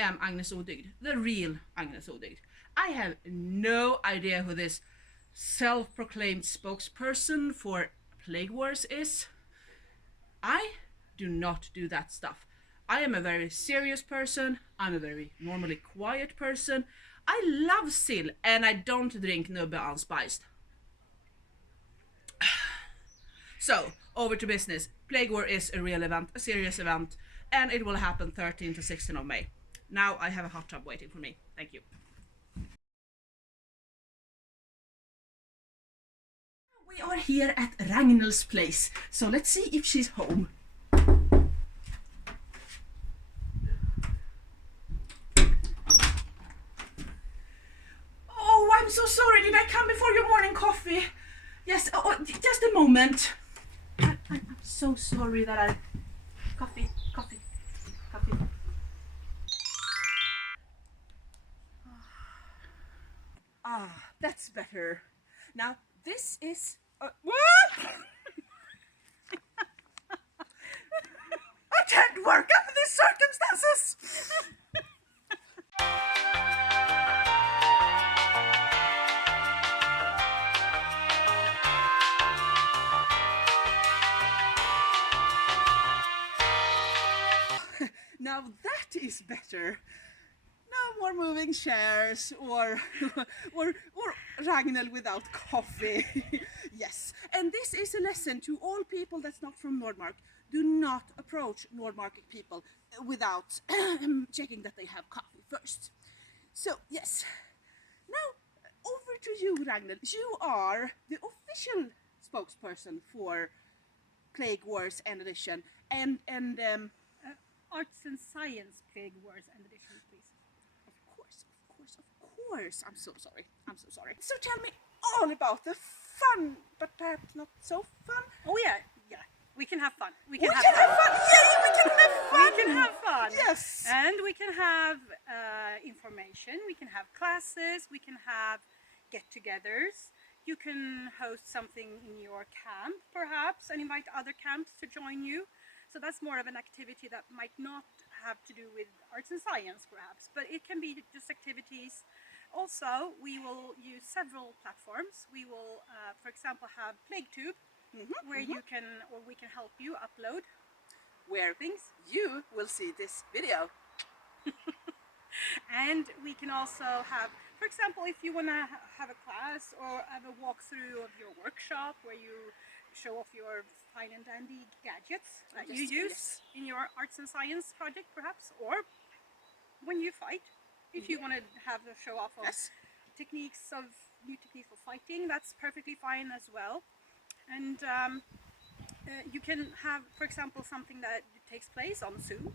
am Agnes Odygd, the real Agnes Odygd. I have no idea who this self-proclaimed spokesperson for Plague Wars is. I do not do that stuff. I am a very serious person. I'm a very normally quiet person. I love sill and I don't drink Nubbe unspiced. So, over to business. Plague War is a real event, a serious event, and it will happen 13 to 16 of May. Now I have a hot tub waiting for me. Thank you. We are here at Ragnhild's place, so let's see if she's home. Oh, I'm so sorry. Did I come before your morning coffee? Yes, just a moment. I'm so sorry that I... Coffee. Ah, that's better. Now, this is... what? I can't work under these circumstances! Now that is better. No more moving chairs or Ragnhild without coffee. Yes, and this is a lesson to all people that's not from Nordmark. Do not approach Nordmark people without checking that they have coffee first. So yes, now over to you, Ragnhild. You are the official spokesperson for Plague Wars End Edition and Arts and Science Plague Wars End Edition, please. Of course. I'm so sorry. So tell me all about the fun, but perhaps not so fun. Oh yeah. We can have fun. We can have fun. Yay, we can have fun. We can have fun. Yes. And we can have information. We can have classes. We can have get-togethers. You can host something in your camp, perhaps, and invite other camps to join you. So that's more of an activity that might not have to do with arts and science, perhaps, but it can be just activities. Also, we will use several platforms. We will, for example, have PlagueTube, where you can, or we can help you upload where things. You will see this video. And we can also have, for example, if you want to have a class or have a walkthrough of your workshop where you show off your fine and dandy gadgets that you use in your arts and science project, perhaps, or when you fight, if you want to have a show off of new techniques for fighting, that's perfectly fine as well. And you can have, for example, something that takes place on Zoom,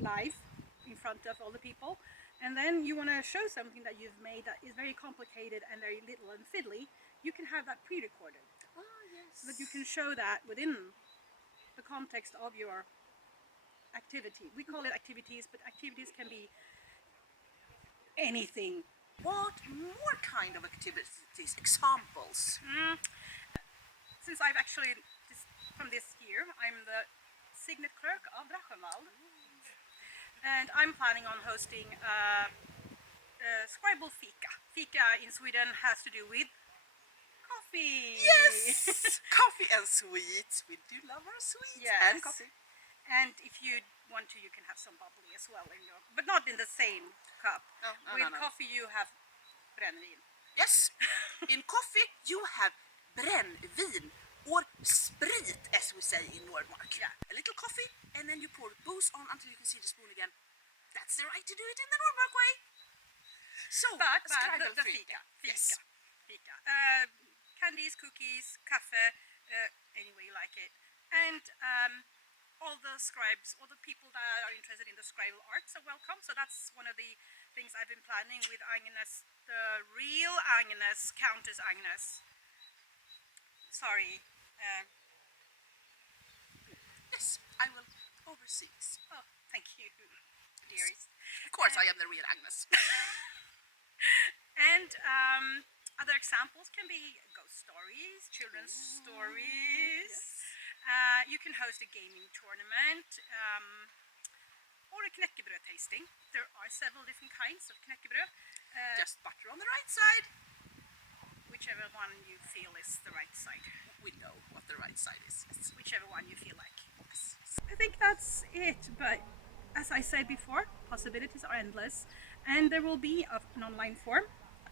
live, in front of all the people, and then you want to show something that you've made that is very complicated and very little and fiddly, you can have that pre-recorded. So that you can show that within the context of your activity. We call it activities, but activities can be anything. What more kind of activities? Examples? Since I've actually, from this year, I'm the signet clerk of Drachenwald. And I'm planning on hosting Scribble Fika. Fika in Sweden has to do with coffee. Yes! Coffee and sweets. We do love our sweets and coffee. And if you want to, you can have some bubbly as well, but not in the same cup. With coffee you have brännvin. Yes! In coffee you have brännvin, or sprit as we say in Nordmark. Yeah. A little coffee and then you pour booze on until you can see the spoon again. That's the right to do it in the Nordmark way. So, but the fika. Yes. Fika. Candies, cookies, kaffe, any way you like it. And all the scribes, all the people that are interested in the scribal arts are welcome. So that's one of the things I've been planning with Agnes, the real Agnes, Countess Agnes. Sorry. Yes, I will oversee this. Oh, thank you, dearest. Of course, I am the real Agnes. And other examples can be ghost stories, children's stories. Yes. You can host a gaming tournament. or a knäckebröd tasting. There are several different kinds of knäckebröd. Just butter on the right side. Whichever one you feel is the right side. We know what the right side is. Yes. Whichever one you feel like. Yes. I think that's it, but as I said before, possibilities are endless, and there will be an online form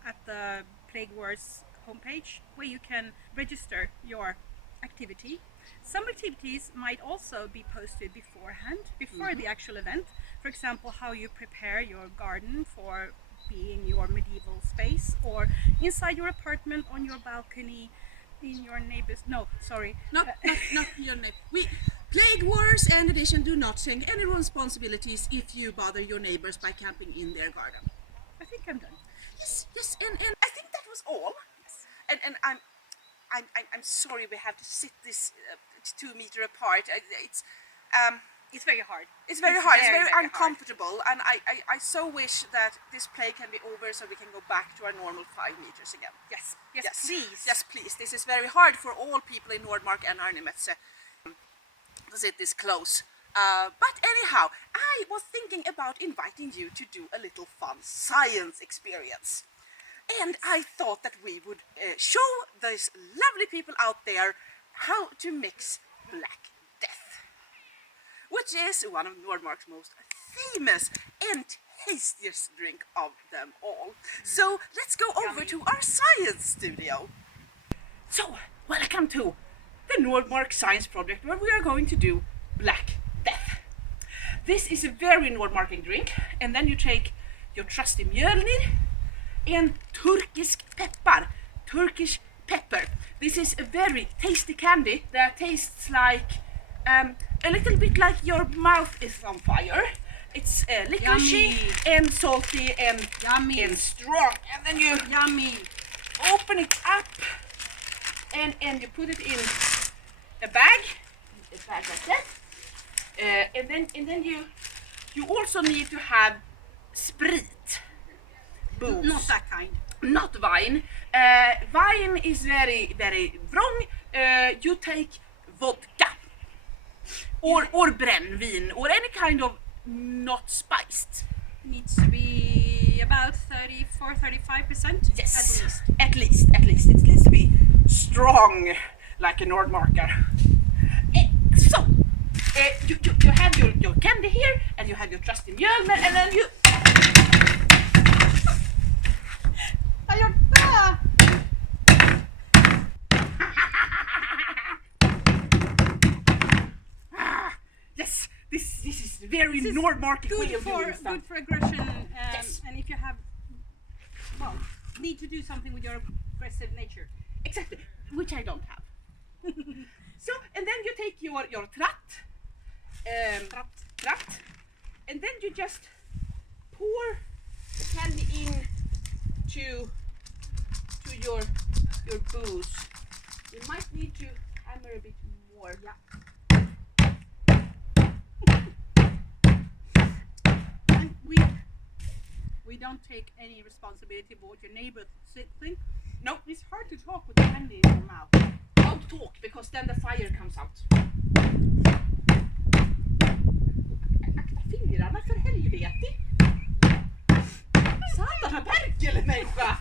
at the Plague Wars homepage where you can register your activity. Some activities might also be posted beforehand, before the actual event. For example, how you prepare your garden for being your medieval space, or inside your apartment, on your balcony, in your neighbor's... No, sorry. Not your neighbor. Plague Wars and Edition do not take any responsibilities if you bother your neighbors by camping in their garden. I think I'm done. Yes, and I think that was all. Yes. And I'm sorry we have to sit this 2 meter apart. It's very hard. It's very hard. It's very hard. uncomfortable, and I so wish that this play can be over so we can go back to our normal 5 meters again. Yes, please. Yes, please. This is very hard for all people in Nordmark and Arnimetze to sit this close. But anyhow, I was thinking about inviting you to do a little fun science experience. And I thought that we would show those lovely people out there how to mix Black Death, which is one of Nordmark's most famous and tastiest drink of them all. So let's go over to our science studio. So, welcome to the Nordmark Science Project, where we are going to do Black Death. This is a very Nordmarking drink, and then you take your trusty mjölnir and Turkisk pepper. This is a very tasty candy that tastes like a little bit like your mouth is on fire. It's licoricey and salty and yummy and strong. And then you open it up and you put it in a bag like that. And then you also need to have sprit. Booze. Not that kind. Not wine. Wine is very, very wrong. You take vodka or brännvin or any kind of not spiced. It needs to be about 34-35%. Yes, at least. It needs to be strong like a Nordmarker. So you have your candy here, and you have your trusty mjölnir, and then you... Yes, this is very Nordmark way of doing stuff. Good for aggression, Yes. and if you have, need to do something with your aggressive nature. Exactly, which I don't have. So, and then you take your tratt, and then you just pour the candy in to your booze. You might need to hammer a bit more. Yeah. And we don't take any responsibility for what your neighbors think. No, it's hard to talk with candy in your mouth. Don't talk, because then the fire comes out. Akta fingrarna för helvete! Satan, perkele människa!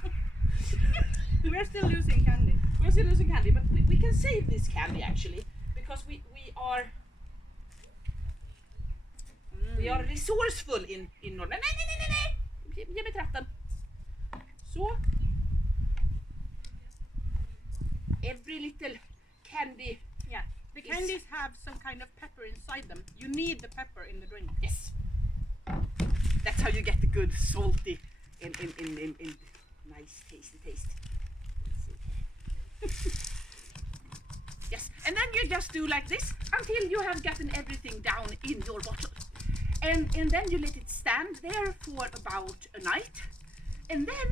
We're still losing candy. We're still losing candy, but we can save this candy actually, because we are resourceful in Norden. Nej! Ge mig tratten. Så. Every little candy. Yeah, the candies have some kind of pepper inside them. You need the pepper in the drink. Yes. That's how you get the good salty and nice tasty taste. Yes, and then you just do like this until you have gotten everything down in your bottle. And then you let it stand there for about a night. And then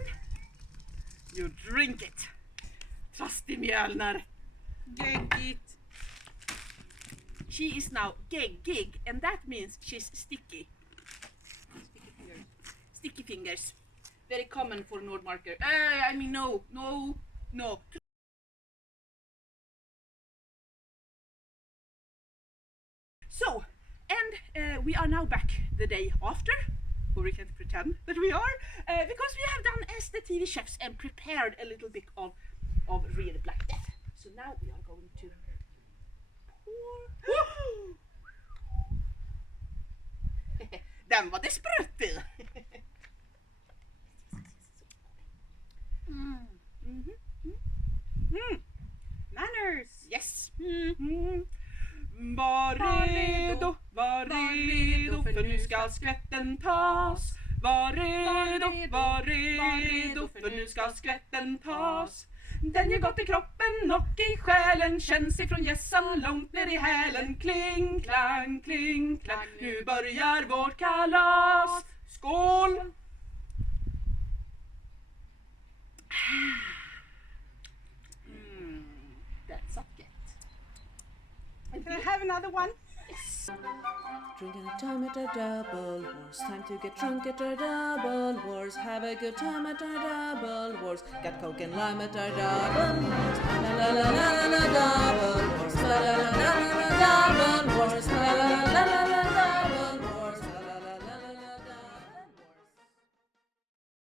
you drink it. Trusty mjölnir. Geggigt. She is now geggig, and that means she's sticky. Sticky fingers. Very common for Nordmarker. I mean, no. So, And we are now back the day after, or we can pretend that we are, because we have done as the TV chefs and prepared a little bit of real Black Death. So now we are going to pour. Den var det sprutt. Manners. Yes. Var redo, för nu ska skvätten tas. Var redo, för nu ska skvätten tas. Den ger gott i kroppen och i själen, känns ifrån hjässan långt ner i hälen. Kling, klang, kling, klang, nu börjar vårt kalas. Skål! That's a get. Can I have another one? Yes. Drinking a time at a double wars. Time to get drunk at our double wars. Have a good time at our double wars. Got coke and lime at our double wars. La la la la la la double wars. La la la la la.